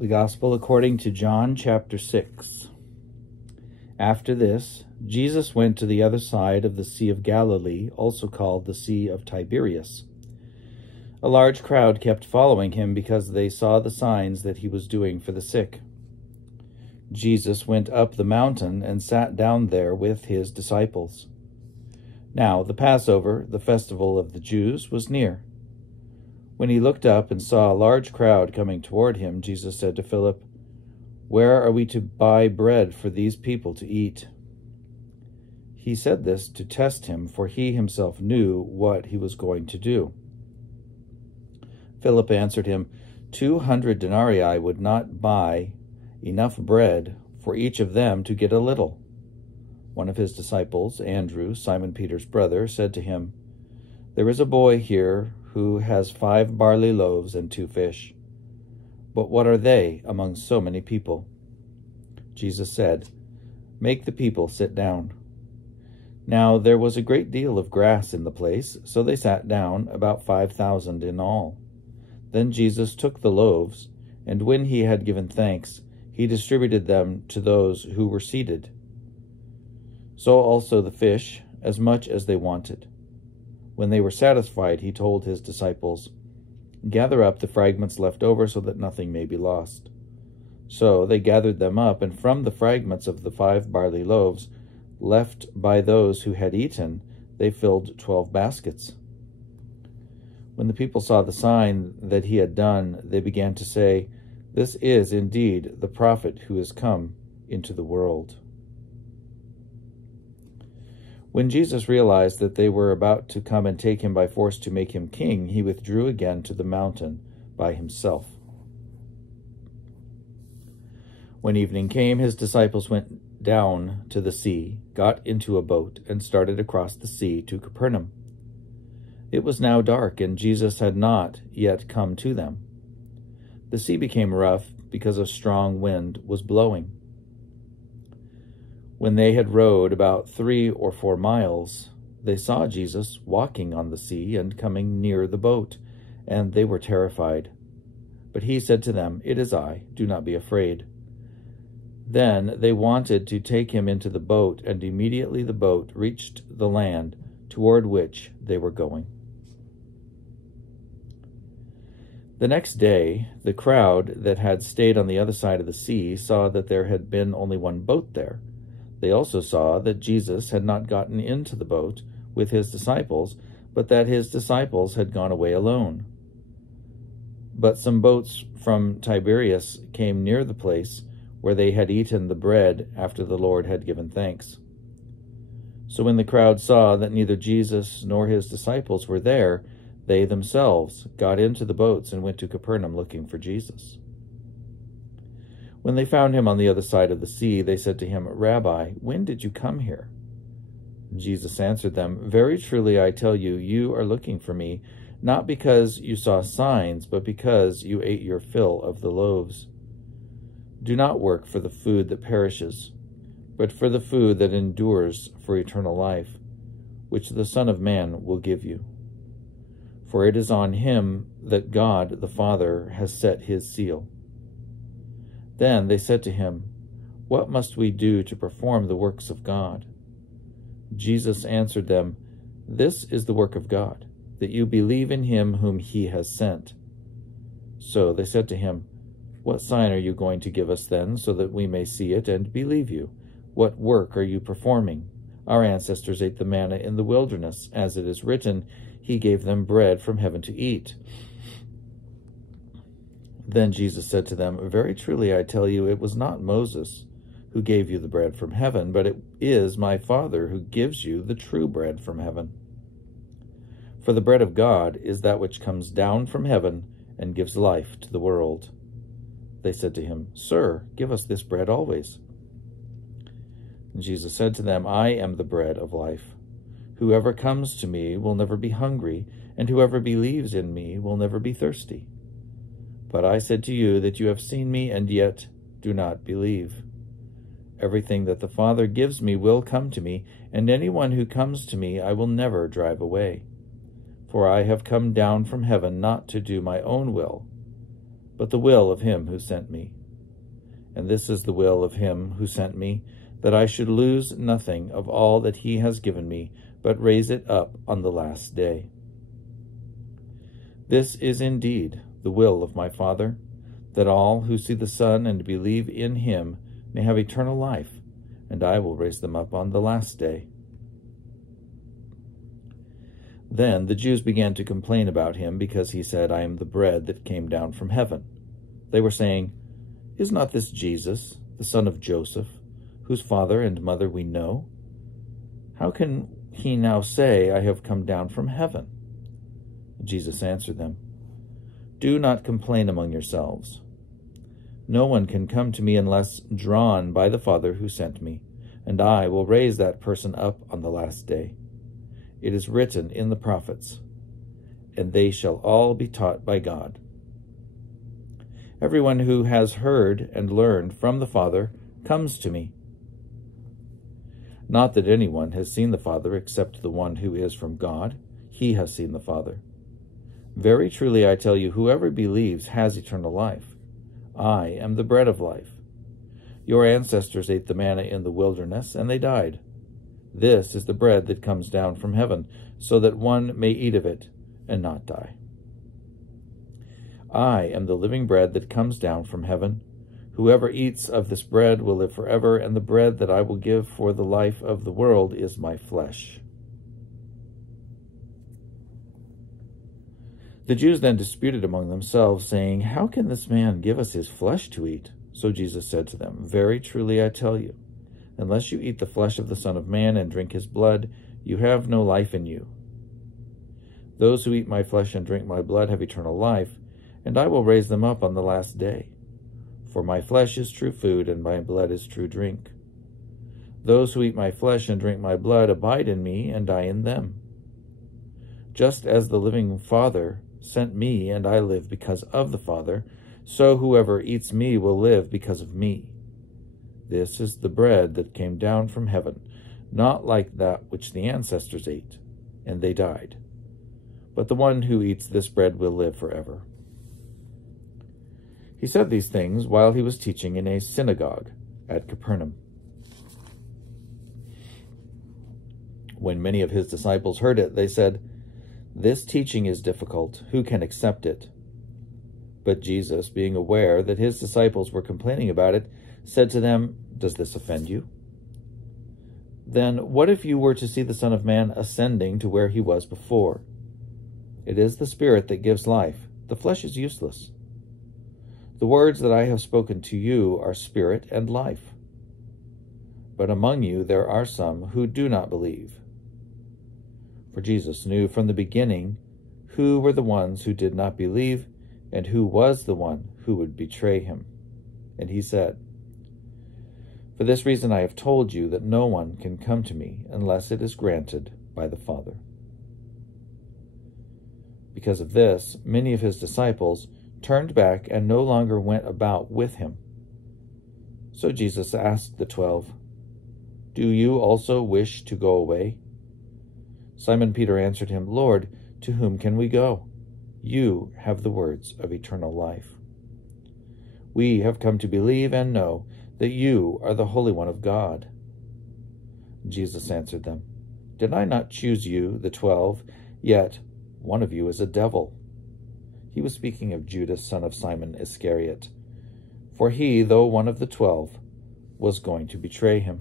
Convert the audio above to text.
The Gospel according to John chapter 6. After this, Jesus went to the other side of the Sea of Galilee, also called the Sea of Tiberias. A large crowd kept following him because they saw the signs that he was doing for the sick. Jesus went up the mountain and sat down there with his disciples. Now the Passover, the festival of the Jews, was near. When he looked up and saw a large crowd coming toward him, Jesus said to Philip, "Where are we to buy bread for these people to eat?" He said this to test him, for he himself knew what he was going to do. Philip answered him, 200 denarii would not buy enough bread for each of them to get a little. One of his disciples, Andrew, Simon Peter's brother, said to him, "There is a boy here who has 5 barley loaves and 2 fish. But what are they among so many people?" Jesus said, "Make the people sit down." Now there was a great deal of grass in the place, so they sat down, about 5,000 in all. Then Jesus took the loaves, and when he had given thanks, he distributed them to those who were seated. So also the fish, as much as they wanted. When they were satisfied, he told his disciples, "Gather up the fragments left over so that nothing may be lost." So they gathered them up, and from the fragments of the 5 barley loaves left by those who had eaten, they filled 12 baskets. When the people saw the sign that he had done, they began to say, "This is indeed the prophet who has come into the world." When Jesus realized that they were about to come and take him by force to make him king, he withdrew again to the mountain by himself. When evening came, his disciples went down to the sea, got into a boat, and started across the sea to Capernaum. It was now dark, and Jesus had not yet come to them. The sea became rough because a strong wind was blowing. When they had rowed about 3 or 4 miles, they saw Jesus walking on the sea and coming near the boat, and they were terrified. But he said to them, "It is I, do not be afraid." Then they wanted to take him into the boat, and immediately the boat reached the land toward which they were going. The next day, the crowd that had stayed on the other side of the sea saw that there had been only one boat there. They also saw that Jesus had not gotten into the boat with his disciples, but that his disciples had gone away alone. But some boats from Tiberias came near the place where they had eaten the bread after the Lord had given thanks. So when the crowd saw that neither Jesus nor his disciples were there, they themselves got into the boats and went to Capernaum looking for Jesus. When they found him on the other side of the sea, they said to him, "Rabbi, when did you come here?" Jesus answered them, "Very truly I tell you, you are looking for me, not because you saw signs, but because you ate your fill of the loaves. Do not work for the food that perishes, but for the food that endures for eternal life, which the Son of Man will give you. For it is on him that God the Father has set his seal." Then they said to him, "What must we do to perform the works of God?" Jesus answered them, "This is the work of God, that you believe in him whom he has sent." So they said to him, "What sign are you going to give us then, so that we may see it and believe you? What work are you performing? Our ancestors ate the manna in the wilderness, as it is written, 'He gave them bread from heaven to eat.'" Then Jesus said to them, "Very truly I tell you, it was not Moses who gave you the bread from heaven, but it is my Father who gives you the true bread from heaven. For the bread of God is that which comes down from heaven and gives life to the world." They said to him, "Sir, give us this bread always." And Jesus said to them, "I am the bread of life. Whoever comes to me will never be hungry, and whoever believes in me will never be thirsty. But I said to you that you have seen me and yet do not believe. Everything that the Father gives me will come to me, and anyone who comes to me I will never drive away. For I have come down from heaven not to do my own will, but the will of him who sent me. And this is the will of him who sent me, that I should lose nothing of all that he has given me, but raise it up on the last day. This is indeed the will of my Father, that all who see the Son and believe in him may have eternal life, and I will raise them up on the last day. Then the Jews began to complain about him, because he said, I am the bread that came down from heaven. They were saying, Is not this Jesus, the son of Joseph, whose father and mother we know? How can he now say, I have come down from heaven? Jesus answered them, Do not complain among yourselves. No one can come to me unless drawn by the Father who sent me, and I will raise that person up on the last day. It is written in the prophets, and they shall all be taught by God. Everyone who has heard and learned from the Father comes to me. Not that anyone has seen the Father except the one who is from God. He has seen the Father. Very truly I tell you, whoever believes has eternal life. I am the bread of life. Your ancestors ate the manna in the wilderness, and they died. This is the bread that comes down from heaven, so that one may eat of it and not die. I am the living bread that comes down from heaven. Whoever eats of this bread will live forever, and the bread that I will give for the life of the world is my flesh. The Jews then disputed among themselves, saying, How can this man give us his flesh to eat? So Jesus said to them, Very truly I tell you, unless you eat the flesh of the Son of Man and drink his blood, you have no life in you. Those who eat my flesh and drink my blood have eternal life, and I will raise them up on the last day. For my flesh is true food, and my blood is true drink. Those who eat my flesh and drink my blood abide in me, and I in them. Just as the living Father sent me, and I live because of the Father, so whoever eats me will live because of me. This is the bread that came down from heaven, not like that which the ancestors ate, and they died. But the one who eats this bread will live forever. He said these things while he was teaching in a synagogue at Capernaum. When many of his disciples heard it, they said, This teaching is difficult. Who can accept it? But Jesus, being aware that his disciples were complaining about it, said to them, Does this offend you? Then what if you were to see the Son of Man ascending to where he was before? It is the Spirit that gives life. The flesh is useless. The words that I have spoken to you are spirit and life. But among you there are some who do not believe. For Jesus knew from the beginning who were the ones who did not believe, and who was the one who would betray him. And he said, For this reason I have told you that no one can come to me unless it is granted by the Father. Because of this, many of his disciples turned back and no longer went about with him. So Jesus asked the 12, Do you also wish to go away? Simon Peter answered him, Lord, to whom can we go? You have the words of eternal life. We have come to believe and know that you are the Holy One of God. Jesus answered them, Did I not choose you, the 12? Yet one of you is a devil. He was speaking of Judas, son of Simon Iscariot, for he, though one of the 12, was going to betray him.